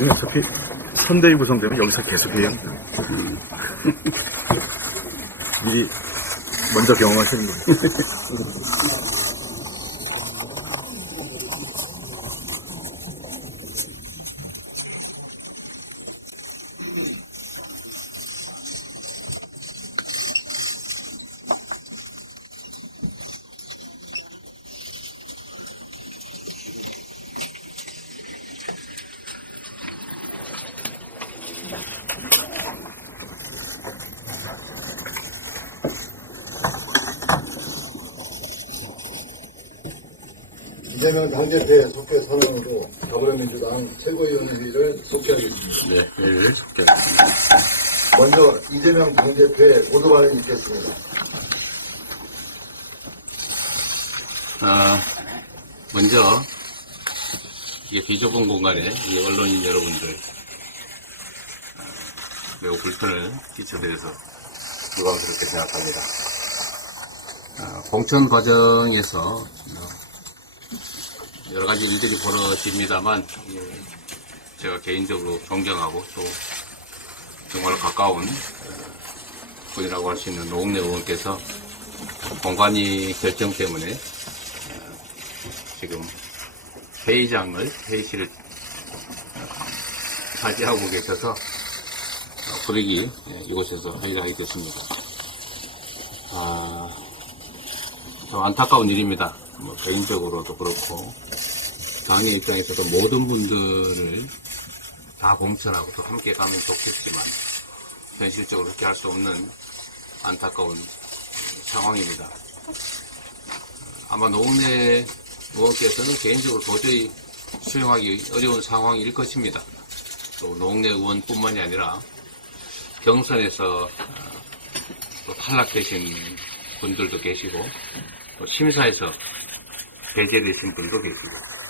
나중에 어차피 선대위 구성되면 여기서 계속 해야 합니다. 미리 먼저 경험하시는 겁니다. 이재명 당대표의 속개 선언으로 더불어민주당 최고위원회의를 속개하겠습니다. 네, 회의를 속개하겠습니다. 먼저 이재명 당대표의 모두 발언이 있겠습니다. 먼저 이게 비좁은 공간에 이 언론인 여러분들 매우 불편을 끼쳐드려서 유감스럽게 생각합니다. 공천 과정에서 여러 가지 일들이 벌어집니다만 제가 개인적으로 존경하고 또 정말 가까운 분이라고 할 수 있는 노웅래 의원께서 공관위 결정 때문에 지금 회의실을 차지하고 계셔서 불익이 이곳에서 회의를 하게 됐습니다. 좀 안타까운 일입니다. 개인적으로도 그렇고 당의 입장에서도 모든 분들을 다 공천하고 또 함께 가면 좋겠지만 현실적으로 그렇게 할 수 없는 안타까운 상황입니다. 아마 노웅래 의원께서는 개인적으로 도저히 수용하기 어려운 상황일 것입니다. 또 노웅래 의원뿐만이 아니라 경선에서 또 탈락되신 분들도 계시고 또 심사에서 배제되신 분도 계시고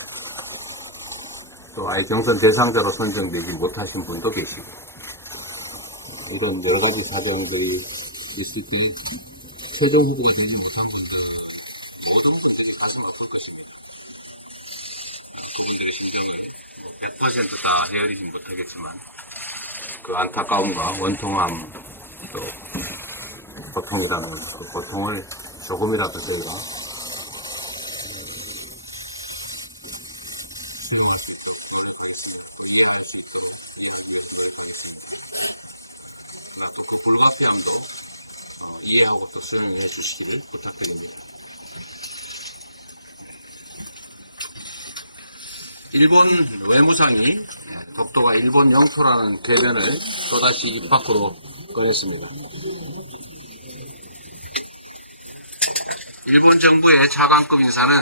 또 아예 경선 대상자로 선정되지 못하신 분도 계시고 이런 여러 가지 사정들이 있을 때 최종 후보가 되지 못한 분들 모든 분들이 가슴 아플 것입니다. 그분들의 심정을 100%다 헤아리진 못하겠지만 그 안타까움과 원통함 또 고통이라는 그 고통을 조금이라도 저희가 수용할 수 있도록 노력하겠습니다. 이해할 수 있도록 이해하기 위해서 노력하겠습니다. 또 그 불가피함도 이해하고 또 수용해 주시기를 부탁드립니다. 일본 외무상이 독도가 일본 영토라는 궤변을 또다시 입 밖으로 꺼냈습니다. 일본 정부의 차관급 인사는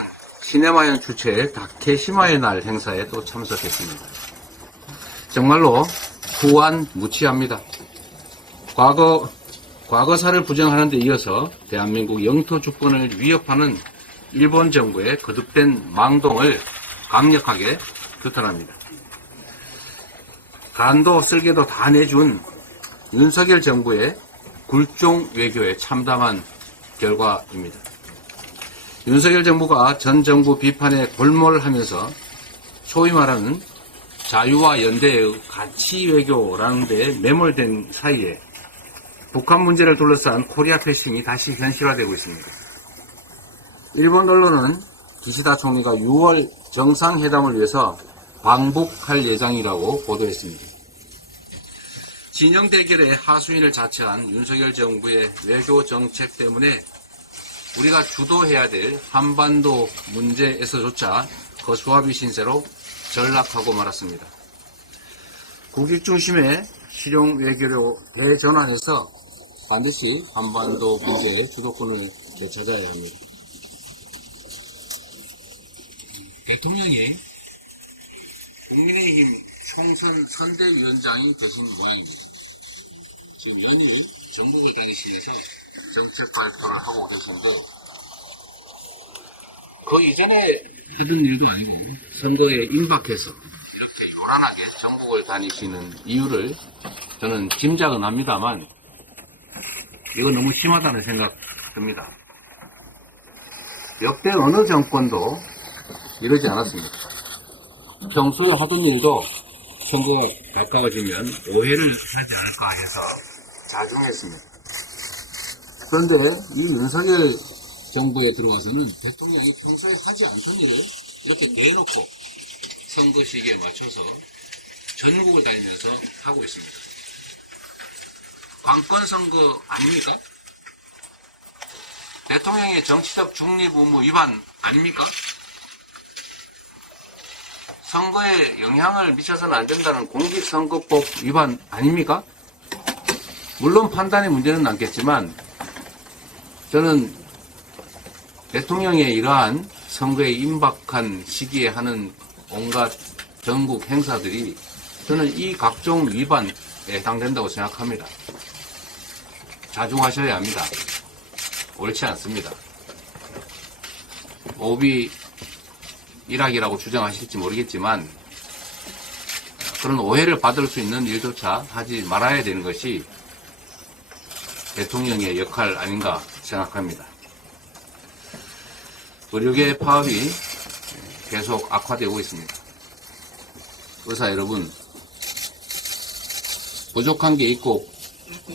시네마현 주최 다케시마의 날 행사에 또 참석했습니다. 정말로 후안무치합니다. 과거사를 부정하는 데 이어서 대한민국 영토 주권을 위협하는 일본 정부의 거듭된 망동을 강력하게 규탄합니다. 간도 쓸개도 다 내준 윤석열 정부의 굴종 외교에 참담한 결과입니다. 윤석열 정부가 전 정부 비판에 골몰하면서 소위 말하는 자유와 연대의 가치 외교라는 데 매몰된 사이에 북한 문제를 둘러싼 코리아 패싱이 다시 현실화되고 있습니다. 일본 언론은 기시다 총리가 6월 정상회담을 위해서 방북할 예정이라고 보도했습니다. 진영 대결의 하수인을 자처한 윤석열 정부의 외교 정책 때문에 우리가 주도해야 될 한반도 문제에서조차 거수합의 신세로 전락하고 말았습니다. 국익 중심의 실용 외교로 대전환해서 반드시 한반도 문제의 주도권을 되찾아야 합니다. 대통령이 국민의힘 총선 선대위원장이 되신 모양입니다. 지금 연일 전국을 다니시면서 정책 발표를 하고 계신데 그 이전에 하던 일도 아니고 선거에 임박해서 이렇게 요란하게 전국을 다니시는 이유를 저는 짐작은 합니다만 이건 너무 심하다는 생각 듭니다. 역대 어느 정권도 이러지 않았습니다. 평소에 하던 일도 선거가 가까워지면 오해를 하지 않을까 해서 자중했습니다. 그런데 이 윤석열 정부에 들어와서는 대통령이 평소에 하지 않던 일을 이렇게 대놓고 선거 시기에 맞춰서 전국을 다니면서 하고 있습니다. 관건 선거 아닙니까? 대통령의 정치적 중립 의무 위반 아닙니까? 선거에 영향을 미쳐서는 안 된다는 공직선거법 위반 아닙니까? 물론 판단의 문제는 남겠지만 저는 대통령의 이러한 선거에 임박한 시기에 하는 온갖 전국 행사들이 저는 이 각종 위반에 해당된다고 생각합니다. 자중하셔야 합니다. 옳지 않습니다. 오비 일학이라고 주장하실지 모르겠지만 그런 오해를 받을 수 있는 일조차 하지 말아야 되는 것이 대통령의 역할 아닌가 생각합니다. 의료계 파업이 계속 악화되고 있습니다. 의사 여러분, 부족한 게 있고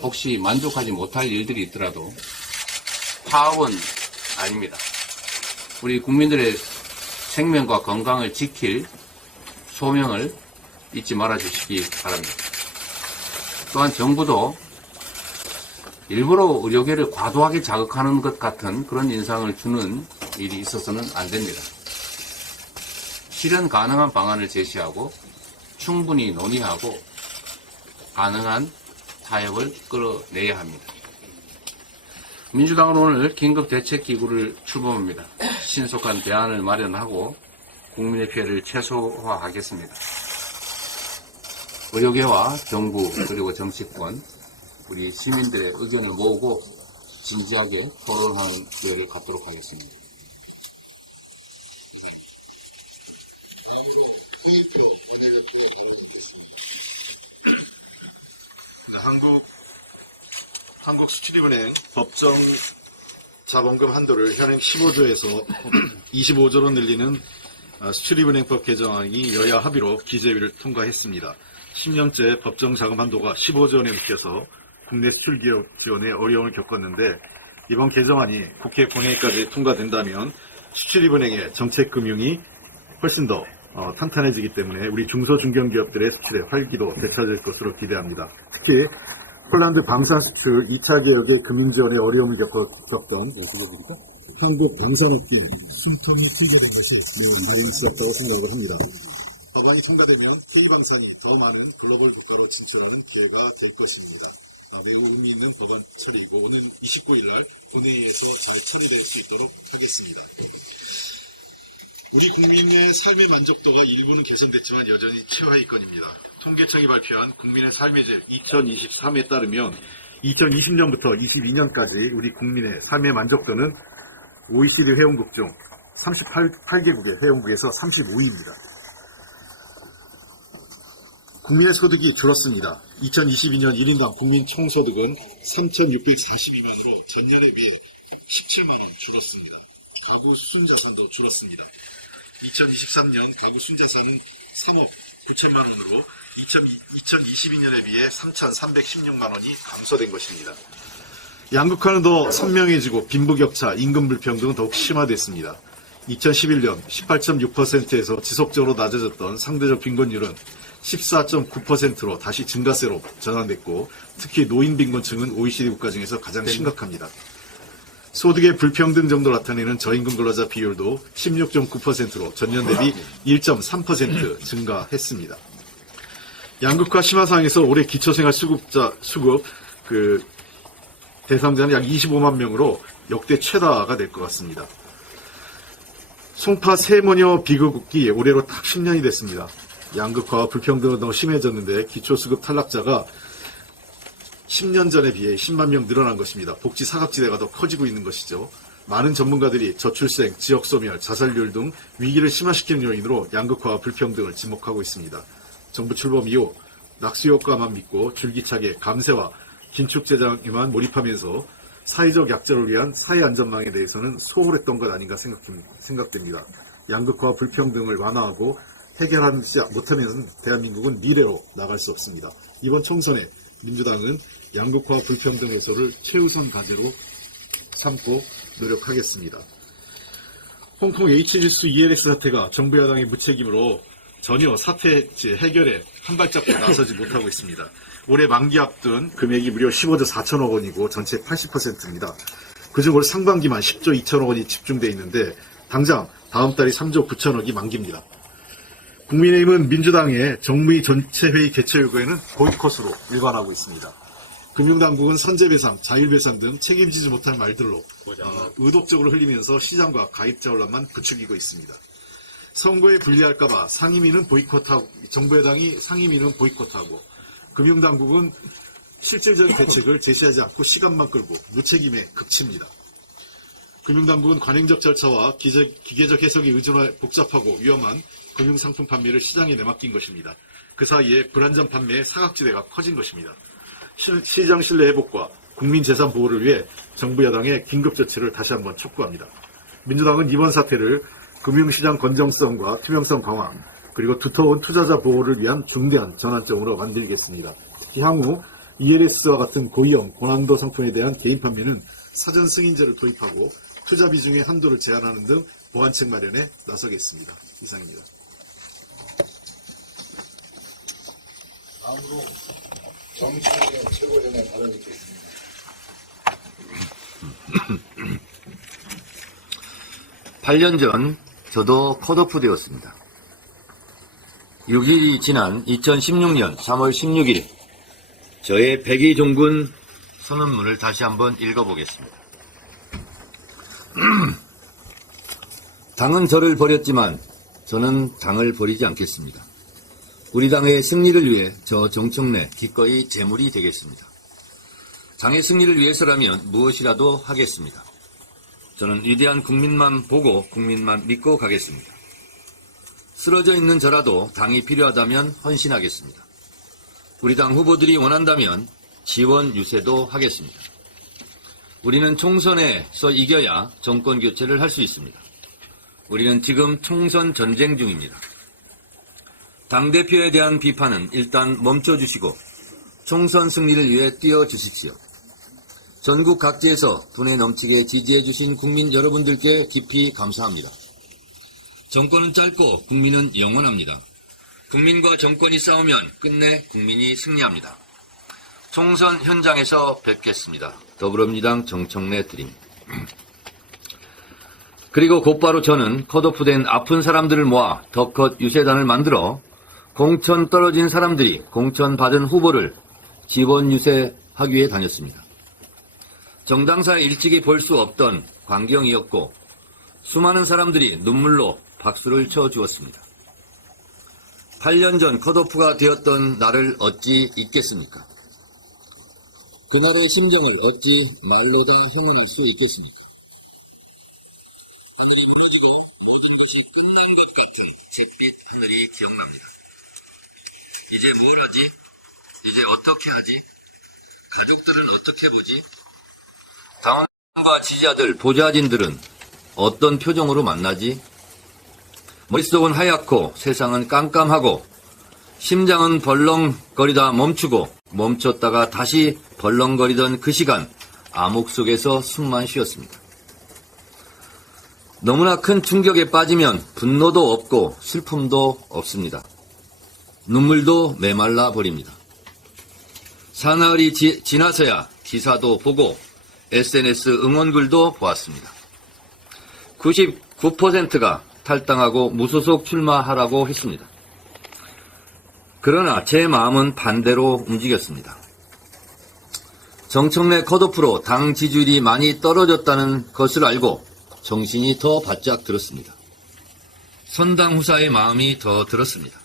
혹시 만족하지 못할 일들이 있더라도 파업은 아닙니다. 우리 국민들의 생명과 건강을 지킬 소명을 잊지 말아 주시기 바랍니다. 또한 정부도 일부러 의료계를 과도하게 자극하는 것 같은 그런 인상을 주는 일이 있어서는 안 됩니다. 실현 가능한 방안을 제시하고 충분히 논의하고 가능한 타협을 끌어내야 합니다. 민주당은 오늘 긴급대책기구를 출범합니다. 신속한 대안을 마련하고 국민의 피해를 최소화하겠습니다. 의료계와 정부 그리고 정치권 우리 시민들의 의견을 모으고 진지하게 토론하는 기회를 갖도록 하겠습니다. 다음으로 홍익표 원내대표가 발언하겠습니다. 한국수출입은행 법정 자본금 한도를 현행 15조에서 25조로 늘리는 수출입은행법 개정안이 여야 합의로 기재위를 통과했습니다. 10년째 법정 자금 한도가 15조 원에 묶여서 국내 수출 기업 지원에 어려움을 겪었는데 이번 개정안이 국회 본회의까지 통과된다면 수출입은행의 정책 금융이 훨씬 더 탄탄해지기 때문에 우리 중소중견기업들의 수출에 활기도 되찾을 것으로 기대합니다. 특히 폴란드 방산 수출 2차 개혁의 금융 지원에 어려움을 겪던 한국 방산업계 숨통이 튕겨낸 것이 매우 다행스럽다고 생각을 합니다. 법안이 통과되면 K방산이 더 많은 글로벌 국가로 진출하는 기회가 될 것입니다. 매우 의미 있는 법안 처리이고 오는 29일 날 본회의에서 잘 처리될 수 있도록 하겠습니다. 우리 국민의 삶의 만족도가 일부는 개선됐지만 여전히 최하위권입니다. 통계청이 발표한 국민의 삶의 질 2023에 따르면 2020년부터 22년까지 우리 국민의 삶의 만족도는 OECD 회원국 중 38개국의 회원국에서 35위입니다. 국민의 소득이 줄었습니다. 2022년 1인당 국민 총소득은 3,642만으로 전년에 비해 17만원 줄었습니다. 가구 순자산도 줄었습니다. 2023년 가구 순자산은 3억 9천만 원으로 2022년에 비해 3,316만 원이 감소된 것입니다. 양극화는 더 선명해지고 빈부격차, 임금 불평등은 더욱 심화됐습니다. 2011년 18.6%에서 지속적으로 낮아졌던 상대적 빈곤율은 14.9%로 다시 증가세로 전환됐고 특히 노인 빈곤층은 OECD 국가 중에서 가장 심각합니다. 소득의 불평등 정도를 나타내는 저임금 근로자 비율도 16.9%로 전년 대비 1.3% 증가했습니다. 양극화 심화 상황에서 올해 기초생활 수급 대상자는 약 25만 명으로 역대 최다가 될 것 같습니다. 송파 세모녀 비급기 올해로 딱 10년이 됐습니다. 양극화와 불평등은 더 심해졌는데 기초수급 탈락자가 10년 전에 비해 10만 명 늘어난 것입니다. 복지 사각지대가 더 커지고 있는 것이죠. 많은 전문가들이 저출생, 지역소멸, 자살률 등 위기를 심화시키는 요인으로 양극화와 불평등을 지목하고 있습니다. 정부 출범 이후 낙수효과만 믿고 줄기차게 감세와 긴축재정에만 몰입하면서 사회적 약자를 위한 사회안전망에 대해서는 소홀했던 것 아닌가 생각됩니다. 양극화와 불평등을 완화하고 해결하지 못하면 대한민국은 미래로 나갈 수 없습니다. 이번 총선에 민주당은 양극화 불평등 해소를 최우선 과제로 삼고 노력하겠습니다. 홍콩 H지수 ELS 사태가 정부 여당의 무책임으로 전혀 사태 해결에 한 발짝도 나서지 못하고 있습니다. 올해 만기 앞둔 금액이 무려 15조 4천억 원이고 전체 80%입니다. 그중 올 상반기만 10조 2천억 원이 집중되어 있는데 당장 다음 달이 3조 9천억이 만기입니다. 국민의힘은 민주당의 정무위 전체회의 개최 요구에는 보이콧으로 일관하고 있습니다. 금융당국은 선제배상, 자율배상 등 책임지지 못할 말들로 의도적으로 흘리면서 시장과 가입자 혼란만 부추기고 있습니다. 선거에 불리할까봐 상임위는 보이콧하고, 정부 여당이 상임위는 보이콧하고, 금융당국은 실질적인 대책을 제시하지 않고 시간만 끌고 무책임에 그칩니다. 금융당국은 관행적 절차와 기계적 해석에 의존할 복잡하고 위험한 금융상품 판매를 시장에 내맡긴 것입니다. 그 사이에 불안전 판매의 사각지대가 커진 것입니다. 시장 신뢰 회복과 국민 재산 보호를 위해 정부 여당의 긴급 조치를 다시 한번 촉구합니다. 민주당은 이번 사태를 금융시장 건정성과 투명성 강화, 그리고 두터운 투자자 보호를 위한 중대한 전환점으로 만들겠습니다. 특히 향후 ELS와 같은 고위험, 고난도 상품에 대한 개인 판매는 사전 승인제를 도입하고 투자 비중의 한도를 제한하는 등 보완책 마련에 나서겠습니다. 이상입니다. 다음으로 정치의 최고위원의 발언이 있겠습니다. 8년 전 저도 컷오프 되었습니다. 6일이 지난 2016년 3월 16일 저의 백의종군 선언문을 다시 한번 읽어보겠습니다. 당은 저를 버렸지만 저는 당을 버리지 않겠습니다. 우리 당의 승리를 위해 저 정청래 기꺼이 제물이 되겠습니다. 당의 승리를 위해서라면 무엇이라도 하겠습니다. 저는 위대한 국민만 보고 국민만 믿고 가겠습니다. 쓰러져 있는 저라도 당이 필요하다면 헌신하겠습니다. 우리 당 후보들이 원한다면 지원 유세도 하겠습니다. 우리는 총선에서 이겨야 정권 교체를 할 수 있습니다. 우리는 지금 총선 전쟁 중입니다. 당대표에 대한 비판은 일단 멈춰주시고 총선 승리를 위해 뛰어주십시오. 전국 각지에서 분에 넘치게 지지해주신 국민 여러분들께 깊이 감사합니다. 정권은 짧고 국민은 영원합니다. 국민과 정권이 싸우면 끝내 국민이 승리합니다. 총선 현장에서 뵙겠습니다. 더불어민주당 정청래 드림. 그리고 곧바로 저는 컷오프된 아픈 사람들을 모아 더컷 유세단을 만들어 공천 떨어진 사람들이 공천 받은 후보를 지원 유세하기 위해 다녔습니다. 정당사에 일찍이 볼 수 없던 광경이었고 수많은 사람들이 눈물로 박수를 쳐주었습니다. 8년 전 컷오프가 되었던 나를 어찌 잊겠습니까? 그날의 심정을 어찌 말로 다 형언할 수 있겠습니까? 하늘이 무너지고 모든 것이 끝난 것 같은 잿빛 하늘이 기억납니다. 이제 뭘 하지? 이제 어떻게 하지? 가족들은 어떻게 보지? 당원과 지지자들, 보좌진들은 어떤 표정으로 만나지? 머릿속은 하얗고 세상은 깜깜하고 심장은 벌렁거리다 멈추고 멈췄다가 다시 벌렁거리던 그 시간 암흑 속에서 숨만 쉬었습니다. 너무나 큰 충격에 빠지면 분노도 없고 슬픔도 없습니다. 눈물도 메말라 버립니다. 사나흘이 지나서야 기사도 보고 SNS 응원글도 보았습니다. 99%가 탈당하고 무소속 출마하라고 했습니다. 그러나 제 마음은 반대로 움직였습니다. 정청래 컷오프로 당 지지율이 많이 떨어졌다는 것을 알고 정신이 더 바짝 들었습니다. 선당 후사의 마음이 더 들었습니다.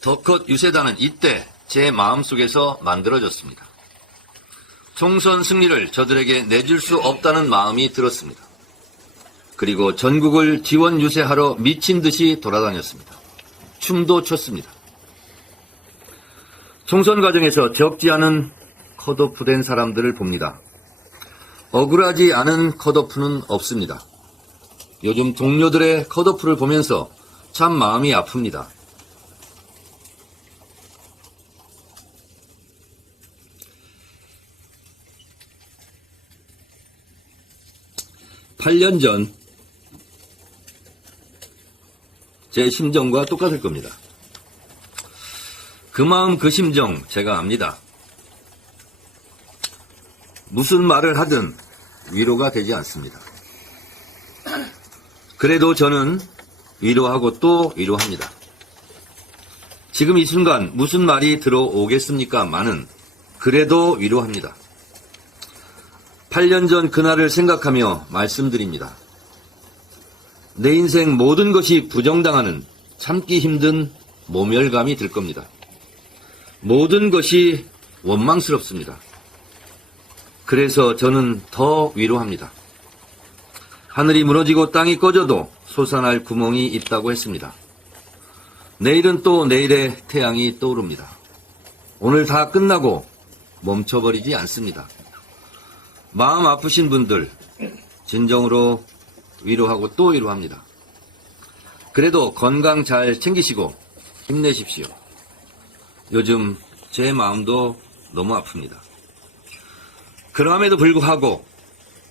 더컷 유세단은 이때 제 마음속에서 만들어졌습니다. 총선 승리를 저들에게 내줄 수 없다는 마음이 들었습니다. 그리고 전국을 지원 유세하러 미친 듯이 돌아다녔습니다. 춤도 췄습니다. 총선 과정에서 적지 않은 컷오프된 사람들을 봅니다. 억울하지 않은 컷오프는 없습니다. 요즘 동료들의 컷오프를 보면서 참 마음이 아픕니다. (8년) 전 제 심정과 똑같을 겁니다. 그 마음 그 심정 제가 압니다. 무슨 말을 하든 위로가 되지 않습니다. 그래도 저는 위로하고 또 위로합니다. 지금 이 순간 무슨 말이 들어오겠습니까마는 그래도 위로합니다. 8년 전 그날을 생각하며 말씀드립니다. 내 인생 모든 것이 부정당하는 참기 힘든 모멸감이 들 겁니다. 모든 것이 원망스럽습니다. 그래서 저는 더 위로합니다. 하늘이 무너지고 땅이 꺼져도 솟아날 구멍이 있다고 했습니다. 내일은 또 내일의 태양이 떠오릅니다. 오늘 다 끝나고 멈춰버리지 않습니다. 마음 아프신 분들 진정으로 위로하고 또 위로합니다. 그래도 건강 잘 챙기시고 힘내십시오. 요즘 제 마음도 너무 아픕니다. 그럼에도 불구하고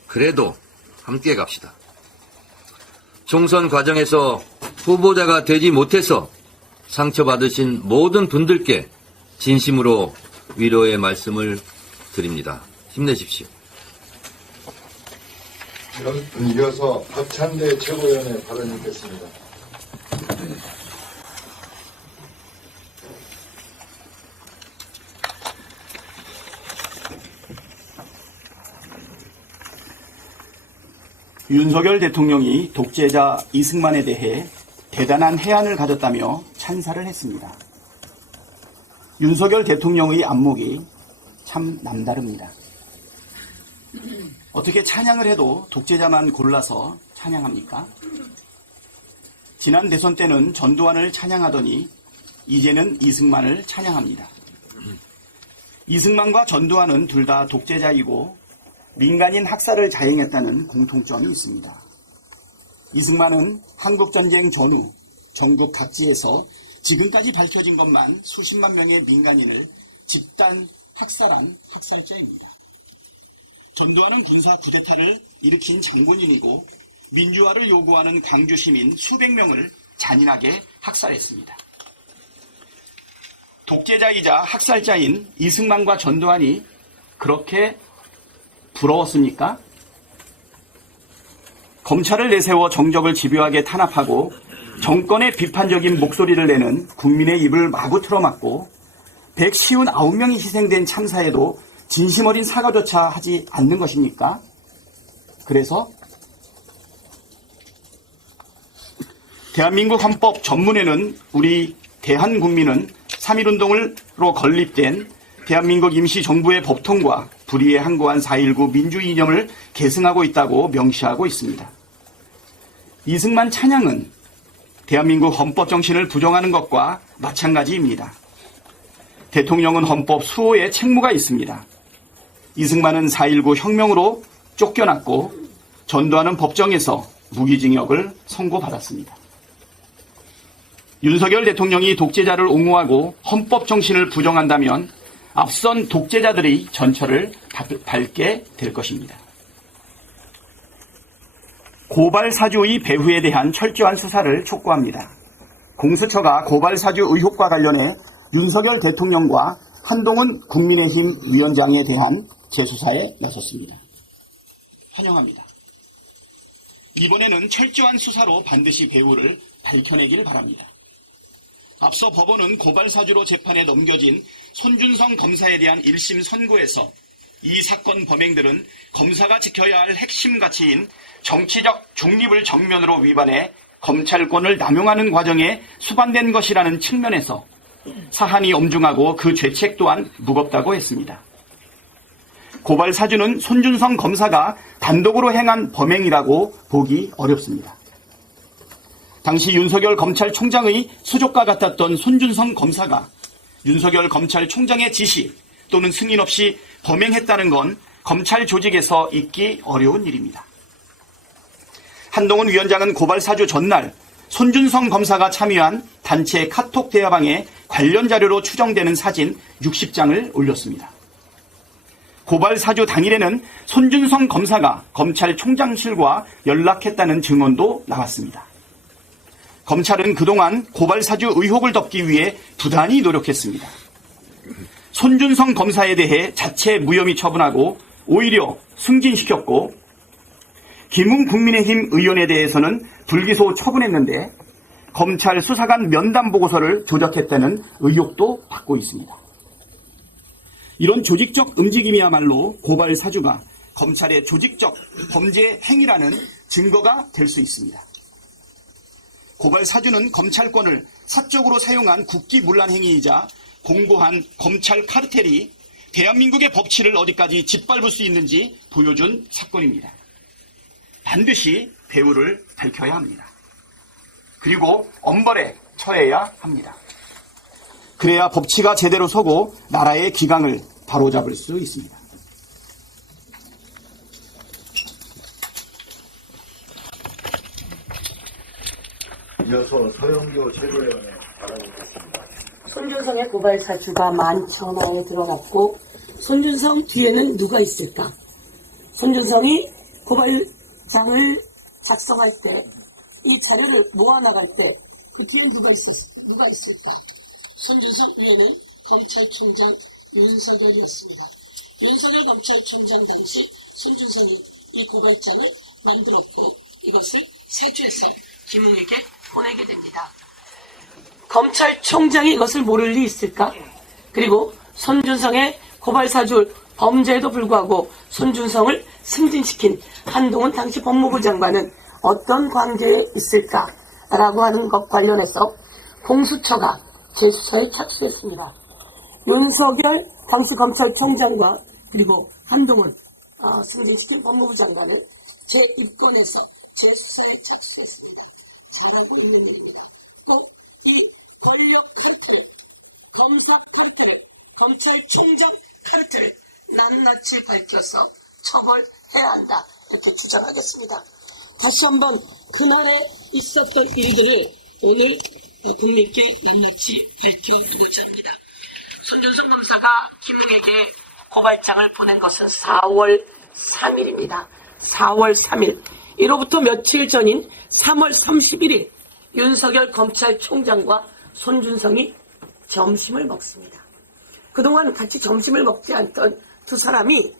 그래도 함께 갑시다. 총선 과정에서 후보자가 되지 못해서 상처받으신 모든 분들께 진심으로 위로의 말씀을 드립니다. 힘내십시오. 이어서 박찬대 최고위원의 발언이 있겠습니다. 윤석열 대통령이 독재자 이승만에 대해 대단한 해안을 가졌다며 찬사를 했습니다. 윤석열 대통령의 안목이 참 남다릅니다. 어떻게 찬양을 해도 독재자만 골라서 찬양합니까? 지난 대선 때는 전두환을 찬양하더니 이제는 이승만을 찬양합니다. 이승만과 전두환은 둘 다 독재자이고 민간인 학살을 자행했다는 공통점이 있습니다. 이승만은 한국전쟁 전후 전국 각지에서 지금까지 밝혀진 것만 수십만 명의 민간인을 집단 학살한 학살자입니다. 전두환은 군사 쿠데타를 일으킨 장본인이고 민주화를 요구하는 광주 시민 수백 명을 잔인하게 학살했습니다. 독재자이자 학살자인 이승만과 전두환이 그렇게 부러웠습니까? 검찰을 내세워 정적을 집요하게 탄압하고 정권의 비판적인 목소리를 내는 국민의 입을 마구 틀어막고 159명이 희생된 참사에도 진심 어린 사과조차 하지 않는 것입니까? 그래서 대한민국 헌법 전문에는 우리 대한국민은 3.1운동으로 건립된 대한민국 임시정부의 법통과 불의에 항거한 4.19 민주 이념을 계승하고 있다고 명시하고 있습니다. 이승만 찬양은 대한민국 헌법 정신을 부정하는 것과 마찬가지입니다. 대통령은 헌법 수호에 책무가 있습니다. 이승만은 4.19 혁명으로 쫓겨났고 전두환은 법정에서 무기징역을 선고받았습니다. 윤석열 대통령이 독재자를 옹호하고 헌법 정신을 부정한다면 앞선 독재자들의 전철을 밟게 될 것입니다. 고발 사주의 배후에 대한 철저한 수사를 촉구합니다. 공수처가 고발 사주 의혹과 관련해 윤석열 대통령과 한동훈 국민의힘 위원장에 대한 재수사에 나섰습니다. 환영합니다. 이번에는 철저한 수사로 반드시 배후를 밝혀내길 바랍니다. 앞서 법원은 고발 사주로 재판에 넘겨진 손준성 검사에 대한 1심 선고에서 이 사건 범행들은 검사가 지켜야 할 핵심 가치인 정치적 중립을 정면으로 위반해 검찰권을 남용하는 과정에 수반된 것이라는 측면에서 사안이 엄중하고 그 죄책 또한 무겁다고 했습니다. 고발 사주는 손준성 검사가 단독으로 행한 범행이라고 보기 어렵습니다. 당시 윤석열 검찰총장의 수족과 같았던 손준성 검사가 윤석열 검찰총장의 지시 또는 승인 없이 범행했다는 건 검찰 조직에서 있기 어려운 일입니다. 한동훈 위원장은 고발 사주 전날 손준성 검사가 참여한 단체 카톡 대화방에 관련 자료로 추정되는 사진 60장을 올렸습니다. 고발 사주 당일에는 손준성 검사가 검찰총장실과 연락했다는 증언도 나왔습니다. 검찰은 그동안 고발 사주 의혹을 덮기 위해 부단히 노력했습니다. 손준성 검사에 대해 자체 무혐의 처분하고 오히려 승진시켰고, 김웅 국민의힘 의원에 대해서는 불기소 처분했는데 검찰 수사관 면담 보고서를 조작했다는 의혹도 받고 있습니다. 이런 조직적 움직임이야말로 고발 사주가 검찰의 조직적 범죄 행위라는 증거가 될 수 있습니다. 고발 사주는 검찰권을 사적으로 사용한 국기문란 행위이자 공고한 검찰 카르텔이 대한민국의 법치를 어디까지 짓밟을 수 있는지 보여준 사건입니다. 반드시 배후를 밝혀야 합니다. 그리고 엄벌에 처해야 합니다. 그래야 법치가 제대로 서고 나라의 기강을 바로잡을 수 있습니다. 이어서 서영교 최고위원의 발언을 듣겠습니다. 손준성의 고발 사주가 만천하에 드러났고, 손준성 뒤에는 누가 있을까? 손준성이 고발장을 작성할 때, 이 자료를 모아나갈 때, 그 뒤엔 누가 있을까? 손준성 위에는 검찰총장 윤석열이었습니다. 윤석열 검찰총장 당시 손준성이 이 고발장을 만들었고, 이것을 사주해서 김웅에게 보내게 됩니다. 검찰총장이 이것을 모를 리 있을까? 그리고 손준성의 고발사주 범죄에도 불구하고 손준성을 승진시킨 한동훈 당시 법무부 장관은 어떤 관계에 있을까라고 하는 것 관련해서 공수처가 재수사에 착수했습니다. 윤석열 당시 검찰총장과 그리고 한동훈 승진시킨 법무부 장관을 재입건해서 재수사에 착수했습니다. 잘하고 있는 일입니다. 또 이 권력 카르텔, 검사 카르텔, 검찰총장 카르텔 낱낱이 밝혀서 처벌해야 한다, 이렇게 주장하겠습니다. 다시 한번 그날에 있었던 일들을 오늘 국민께 낱낱이 밝혀두고자 합니다. 손준성 검사가 김웅에게 고발장을 보낸 것은 4월 3일입니다. 4월 3일. 이로부터 며칠 전인 3월 31일 윤석열 검찰총장과 손준성이 점심을 먹습니다. 그동안 같이 점심을 먹지 않던 두 사람이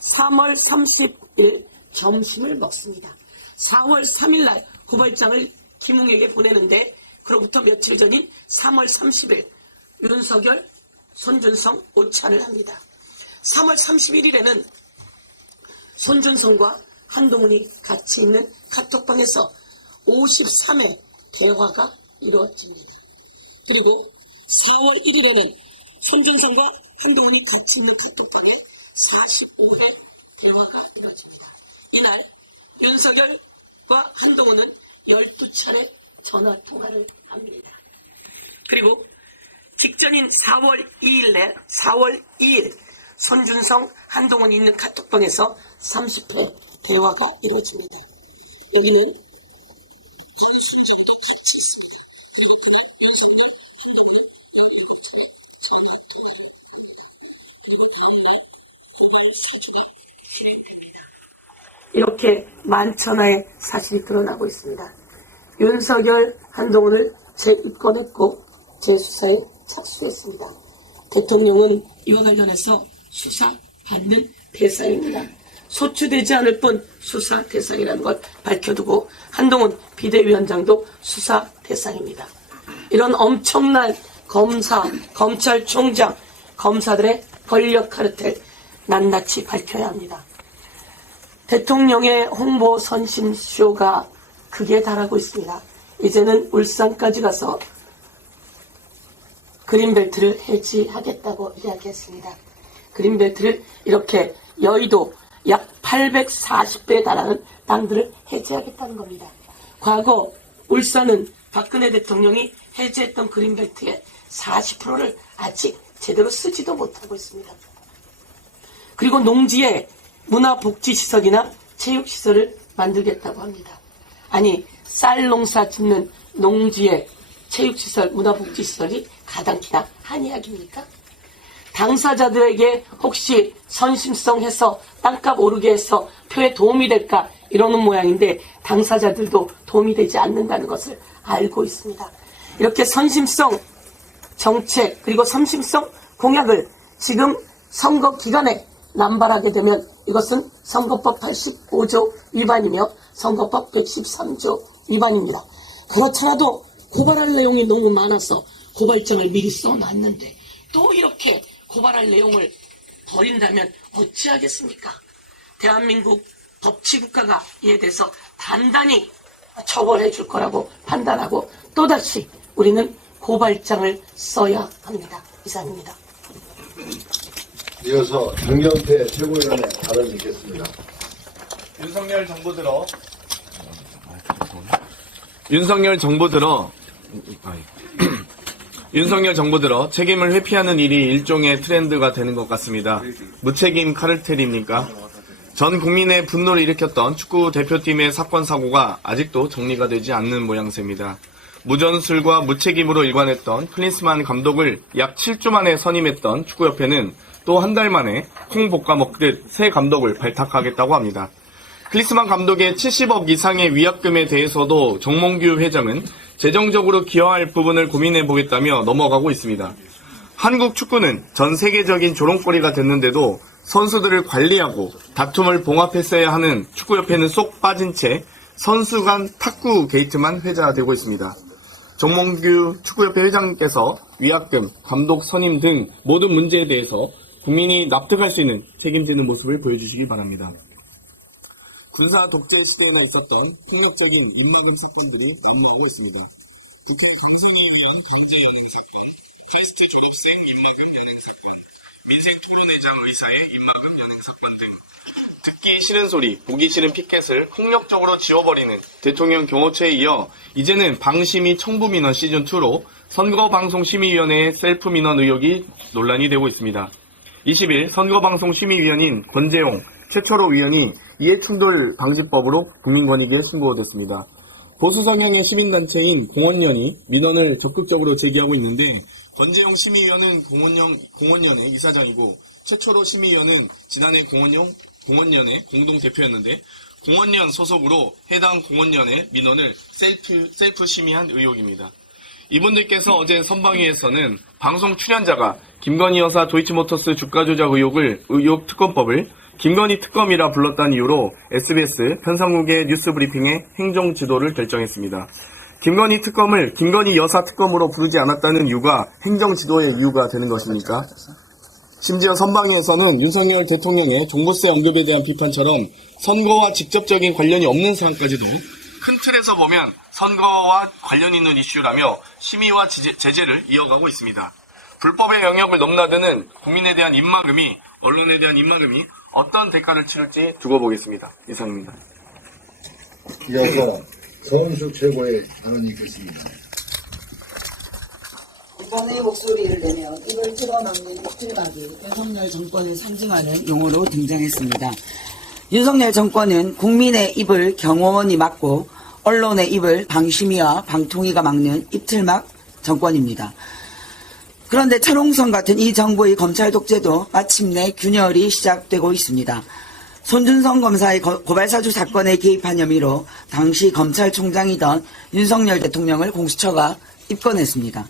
3월 30일 점심을 먹습니다. 4월 3일 날 고발장을 김웅에게 보내는데, 그로부터 며칠 전인 3월 30일 윤석열, 손준성 오찬을 합니다. 3월 31일에는 손준성과 한동훈이 같이 있는 카톡방에서 53회 대화가 이루어집니다. 그리고 4월 1일에는 손준성과 한동훈이 같이 있는 카톡방에 45회 대화가 이루어집니다. 이날 윤석열과 한동훈은 12차례 전화통화를 합니다. 그리고 직전인 4월 2일 손준성, 한동훈이 있는 카톡방에서 30회 대화가 이루어집니다. 여기는 이렇게 만천하의 사실이 드러나고 있습니다. 윤석열, 한동훈을 재입건했고 재수사에 착수했습니다. 대통령은 이와 관련해서 수사받는 대상입니다. 소추되지 않을 뿐 수사 대상이라는 걸 밝혀두고, 한동훈 비대위원장도 수사 대상입니다. 이런 엄청난 검사, 검찰총장, 검사들의 권력 카르텔 낱낱이 밝혀야 합니다. 대통령의 홍보 선심쇼가 극에 달하고 있습니다. 이제는 울산까지 가서 그린벨트를 해지하겠다고 이야기했습니다. 그린벨트를 이렇게 여의도 약 840배에 달하는 땅들을 해제하겠다는 겁니다. 과거 울산은 박근혜 대통령이 해제했던 그린벨트의 40%를 아직 제대로 쓰지도 못하고 있습니다. 그리고 농지에 문화복지시설이나 체육시설을 만들겠다고 합니다. 아니 쌀 농사 짓는 농지의 체육시설, 문화복지시설이 가당키나 한 이야기입니까? 당사자들에게 혹시 선심성해서 땅값 오르게 해서 표에 도움이 될까 이러는 모양인데 당사자들도 도움이 되지 않는다는 것을 알고 있습니다. 이렇게 선심성 정책 그리고 선심성 공약을 지금 선거 기간에 남발하게 되면 이것은 선거법 85조 위반이며 선거법 113조 위반입니다. 그렇잖아도 고발할 내용이 너무 많아서 고발장을 미리 써놨는데 또 이렇게 고발할 내용을 버린다면 어찌하겠습니까? 대한민국 법치국가가 이에 대해서 단단히 처벌해 줄 거라고 판단하고 또다시 우리는 고발장을 써야 합니다. 이상입니다. 이어서 정경태 최고위원의 발언이 있겠습니다. 윤석열 정부 들어 책임을 회피하는 일이 일종의 트렌드가 되는 것 같습니다. 무책임 카르텔입니까? 전 국민의 분노를 일으켰던 축구 대표팀의 사건 사고가 아직도 정리가 되지 않는 모양새입니다. 무전술과 무책임으로 일관했던 클린스만 감독을 약 7주 만에 선임했던 축구협회는 또 한 달 만에 콩 볶아 먹듯 새 감독을 발탁하겠다고 합니다. 클린스만 감독의 70억 이상의 위약금에 대해서도 정몽규 회장은 재정적으로 기여할 부분을 고민해보겠다며 넘어가고 있습니다. 한국 축구는 전 세계적인 조롱거리가 됐는데도 선수들을 관리하고 다툼을 봉합했어야 하는 축구협회는 쏙 빠진 채 선수 간 탁구 게이트만 회자되고 있습니다. 정몽규 축구협회 회장께서 위약금, 감독 선임 등 모든 문제에 대해서 국민이 납득할 수 있는 책임지는 모습을 보여주시기 바랍니다. 군사 독재 시대에나 있었던 폭력적인 인명 사건들이 난무하고 있습니다. 북한 공산에 의한 강제 연행 사건, 패스트 졸업생 입막음 연행 사건, 민생 토론회장 의사의 입막음 연행 사건 등 듣기 싫은 소리, 보기 싫은 피켓을 폭력적으로 지워버리는 대통령 경호처에 이어 이제는 방심위 청부민원 시즌2로 선거방송심의위원회의 셀프민원 의혹이 논란이 되고 있습니다. 20일 선거방송심의위원인 권재용 최철호 위원이 이해충돌 방지법으로 국민권익위에 신고됐습니다. 보수 성향의 시민단체인 공원련이 민원을 적극적으로 제기하고 있는데 권재용 심의위원은 공원련의 이사장이고 최철호 심의위원은 지난해 공원련의 공동대표였는데 공원련 소속으로 해당 공원련의 민원을 셀프 심의한 의혹입니다. 이분들께서 어제 선방위에서는 방송 출연자가 김건희 여사 도이치모터스 주가 조작 의혹 특검법을 김건희 특검이라 불렀다는 이유로 SBS 편성국의 뉴스 브리핑의 행정 지도를 결정했습니다. 김건희 특검을 김건희 여사 특검으로 부르지 않았다는 이유가 행정 지도의 이유가 되는 것입니까? 심지어 선방위에서는 윤석열 대통령의 종부세 언급에 대한 비판처럼 선거와 직접적인 관련이 없는 사안까지도 큰 틀에서 보면 선거와 관련 있는 이슈라며 심의와 제재를 이어가고 있습니다. 불법의 영역을 넘나드는 국민에 대한 입막음이, 언론에 대한 입막음이 어떤 대가를 치를지 두고 보겠습니다. 이상입니다. 이어서 서은숙 최고의 발언이 있겠습니다. 이번에 목소리를 내며 입을 틀어막는 입틀막이 윤석열 정권을 상징하는 용어로 등장했습니다. 윤석열 정권은 국민의 입을 경호원이 막고 언론의 입을 방심위와 방통위가 막는 입틀막 정권입니다. 그런데 철옹성 같은 이 정부의 검찰 독재도 마침내 균열이 시작되고 있습니다. 손준성 검사의 고발사주 사건에 개입한 혐의로 당시 검찰총장이던 윤석열 대통령을 공수처가 입건했습니다.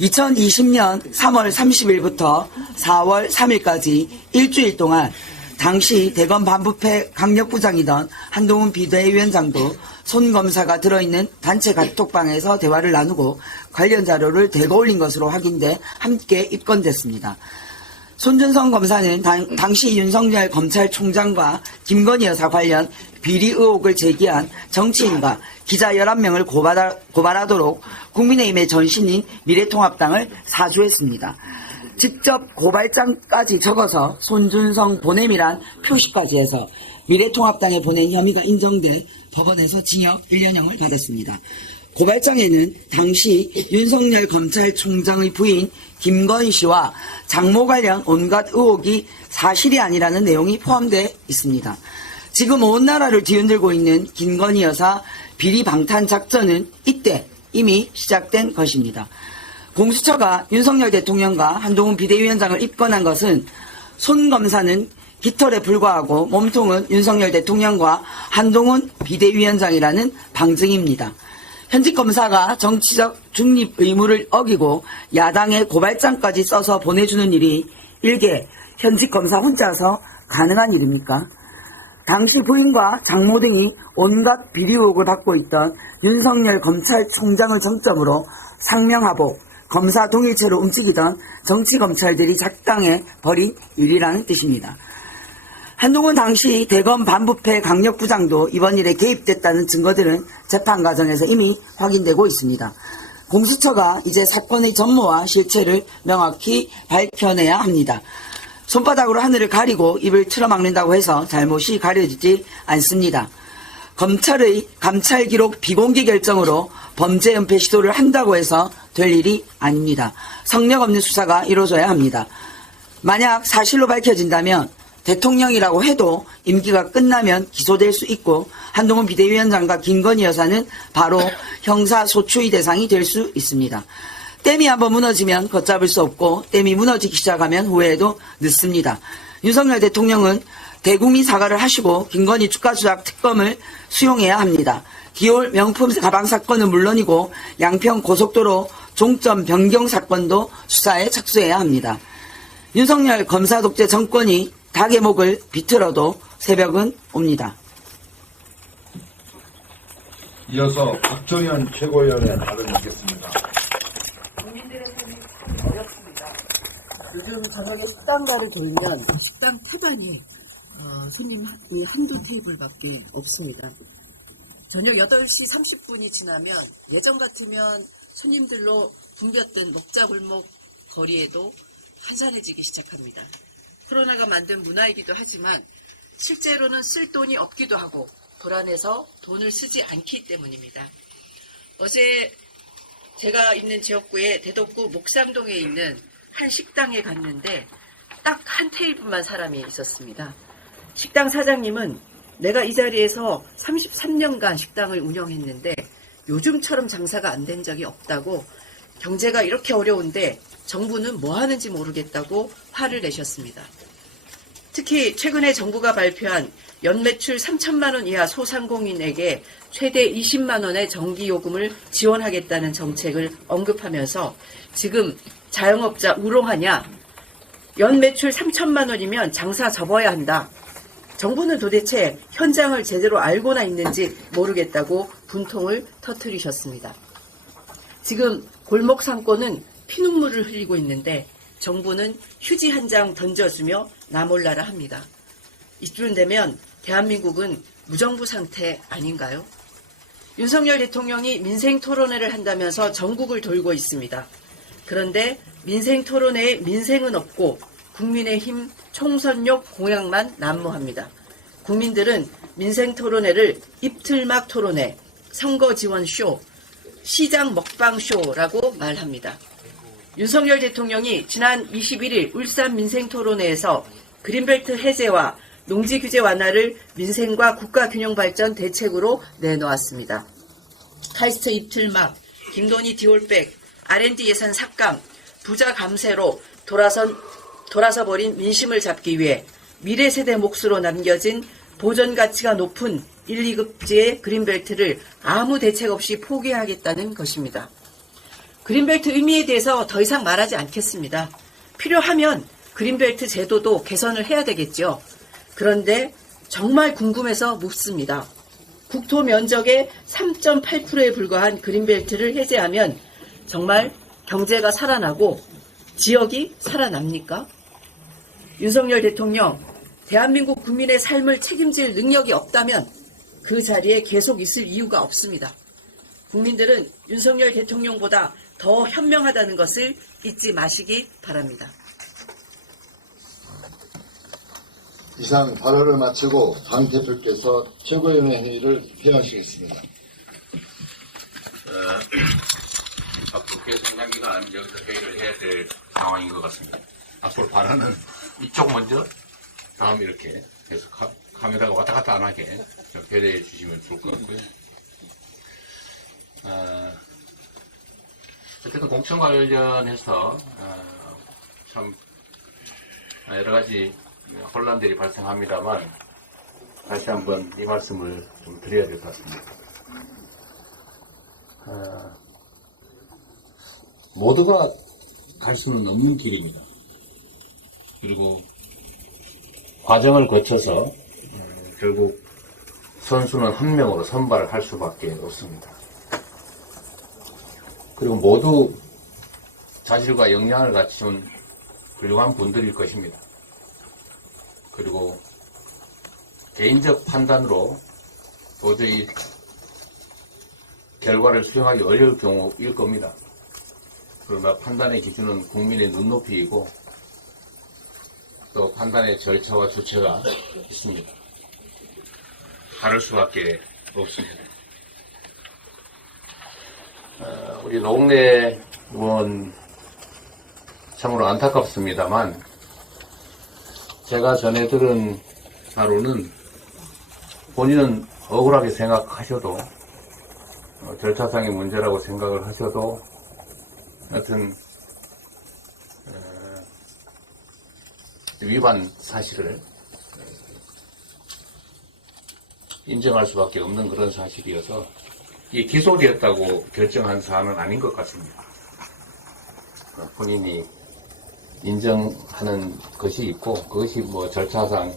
2020년 3월 30일부터 4월 3일까지 일주일 동안 당시 대검 반부패 강력부장이던 한동훈 비대위원장도 손 검사가 들어있는 단체 카톡방에서 대화를 나누고 관련 자료를 대거 올린 것으로 확인돼 함께 입건됐습니다. 손준성 검사는 당시 윤석열 검찰총장과 김건희 여사 관련 비리 의혹을 제기한 정치인과 기자 11명을 고발하도록 국민의힘의 전신인 미래통합당을 사주했습니다. 직접 고발장까지 적어서 손준성 보냄이란 표시까지 해서 미래통합당에 보낸 혐의가 인정돼 법원에서 징역 1년형을 받았습니다. 고발장에는 당시 윤석열 검찰총장의 부인 김건희 씨와 장모 관련 온갖 의혹이 사실이 아니라는 내용이 포함되어 있습니다. 지금 온 나라를 뒤흔들고 있는 김건희 여사 비리 방탄 작전은 이때 이미 시작된 것입니다. 공수처가 윤석열 대통령과 한동훈 비대위원장을 입건한 것은 손 검사는 깃털에 불과하고 몸통은 윤석열 대통령과 한동훈 비대위원장이라는 방증입니다. 현직 검사가 정치적 중립 의무를 어기고 야당에 고발장까지 써서 보내주는 일이 일개 현직 검사 혼자서 가능한 일입니까? 당시 부인과 장모 등이 온갖 비리 의혹을 받고 있던 윤석열 검찰총장을 정점으로 상명하복, 검사 동일체로 움직이던 정치검찰들이 작당해 벌인 일이라는 뜻입니다. 한동훈 당시 대검 반부패 강력부장도 이번 일에 개입됐다는 증거들은 재판 과정에서 이미 확인되고 있습니다. 공수처가 이제 사건의 전모와 실체를 명확히 밝혀내야 합니다. 손바닥으로 하늘을 가리고 입을 틀어막는다고 해서 잘못이 가려지지 않습니다. 검찰의 감찰 기록 비공개 결정으로 범죄 은폐 시도를 한다고 해서 될 일이 아닙니다. 성력 없는 수사가 이루어져야 합니다. 만약 사실로 밝혀진다면 대통령이라고 해도 임기가 끝나면 기소될 수 있고 한동훈 비대위원장과 김건희 여사는 바로 형사소추의 대상이 될 수 있습니다. 댐이 한번 무너지면 걷잡을 수 없고 댐이 무너지기 시작하면 후회해도 늦습니다. 윤석열 대통령은 대국민 사과를 하시고 김건희 주가 조작 특검을 수용해야 합니다. 기올 명품 가방 사건은 물론이고 양평 고속도로 종점 변경 사건도 수사에 착수해야 합니다. 윤석열 검사 독재 정권이 닭의 목을 비틀어도 새벽은 옵니다. 이어서 박정현 최고위원의 발언을 듣겠습니다. 국민들의 삶이 참 어렵습니다. 요즘 저녁에 식당가를 돌면 식당 태반이 손님이 한두 테이블밖에 없습니다. 저녁 8시 30분이 지나면 예전 같으면 손님들로 붐볐던 먹자골목 거리에도 한산해지기 시작합니다. 코로나가 만든 문화이기도 하지만 실제로는 쓸 돈이 없기도 하고 불안해서 돈을 쓰지 않기 때문입니다. 어제 제가 있는 지역구의 대덕구 목상동에 있는 한 식당에 갔는데 딱 한 테이블만 사람이 있었습니다. 식당 사장님은 내가 이 자리에서 33년간 식당을 운영했는데 요즘처럼 장사가 안 된 적이 없다고, 경제가 이렇게 어려운데 정부는 뭐 하는지 모르겠다고 화를 내셨습니다. 특히 최근에 정부가 발표한 연매출 3천만 원 이하 소상공인에게 최대 20만 원의 전기요금을 지원하겠다는 정책을 언급하면서 지금 자영업자 우롱하냐, 연매출 3천만 원이면 장사 접어야 한다. 정부는 도대체 현장을 제대로 알고나 있는지 모르겠다고 분통을 터뜨리셨습니다. 지금 골목 상권은 피눈물을 흘리고 있는데 정부는 휴지 한 장 던져주며 나몰라라 합니다. 이쯤 되면 대한민국은 무정부 상태 아닌가요? 윤석열 대통령이 민생토론회를 한다면서 전국을 돌고 있습니다. 그런데 민생토론회에 민생은 없고 국민의힘 총선용 공약만 난무합니다. 국민들은 민생토론회를 입틀막 토론회, 선거지원쇼, 시장 먹방쇼라고 말합니다. 윤석열 대통령이 지난 21일 울산 민생토론회에서 그린벨트 해제와 농지 규제 완화를 민생과 국가균형발전 대책으로 내놓았습니다. 카이스트 입틀막, 김건희 디올백, R&D 예산 삭감, 부자 감세로 돌아서버린 민심을 잡기 위해 미래 세대 몫으로 남겨진 보전 가치가 높은 1, 2급지의 그린벨트를 아무 대책 없이 포기하겠다는 것입니다. 그린벨트 의미에 대해서 더 이상 말하지 않겠습니다. 필요하면 그린벨트 제도도 개선을 해야 되겠죠. 그런데 정말 궁금해서 묻습니다. 국토 면적의 3.8%에 불과한 그린벨트를 해제하면 정말 경제가 살아나고 지역이 살아납니까? 윤석열 대통령, 대한민국 국민의 삶을 책임질 능력이 없다면 그 자리에 계속 있을 이유가 없습니다. 국민들은 윤석열 대통령보다 더 현명하다는 것을 잊지 마시기 바랍니다. 이상 발언을 마치고 당 대표께서 최고위원회 회의를 회의하시겠습니다. 앞으로 개선장 기간 여기서 회의를 해야 될 상황인 것 같습니다. 앞으로 발언은 이쪽 먼저, 다음 이렇게 해서 카메라가 왔다 갔다 안 하게 배려해 주시면 좋을 것 같고요. 어쨌든 공천 관련해서 참 여러 가지 혼란들이 발생합니다만 다시 한번 이 말씀을 좀 드려야 될 것 같습니다. 모두가 갈 수는 없는 길입니다. 그리고 과정을 거쳐서 결국 선수는 한 명으로 선발을 할 수밖에 없습니다. 그리고 모두 자질과 역량을 갖춘 훌륭한 분들일 것입니다. 그리고 개인적 판단으로 도저히 결과를 수용하기 어려울 경우일 겁니다. 그러나 판단의 기준은 국민의 눈높이이고 또 판단의 절차와 주체가 있습니다. 다를 수밖에 없습니다. 우리 노웅래 의원 참으로 안타깝습니다만 제가 전해 들은 바로는 본인은 억울하게 생각하셔도 절차상의 문제라고 생각을 하셔도 여튼 위반 사실을 인정할 수밖에 없는 그런 사실이어서 이게 기소되었다고 결정한 사안은 아닌 것 같습니다. 본인이 인정하는 것이 있고 그것이 뭐 절차상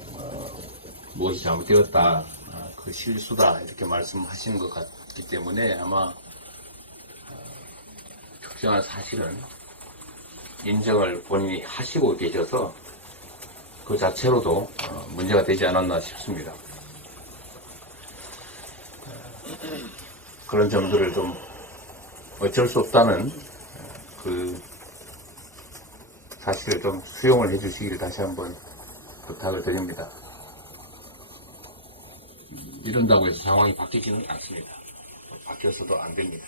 무엇이 잘못되었다, 그 실수다 이렇게 말씀하시는 것 같기 때문에 아마 특정한 사실은 인정을 본인이 하시고 계셔서 그 자체로도 문제가 되지 않았나 싶습니다. 그런 점들을 좀 어쩔 수 없다는 그 사실을 좀 수용을 해주시길 다시 한번 부탁을 드립니다. 이런다고 해서 상황이 바뀌지는 않습니다. 바뀌어서도 안 됩니다.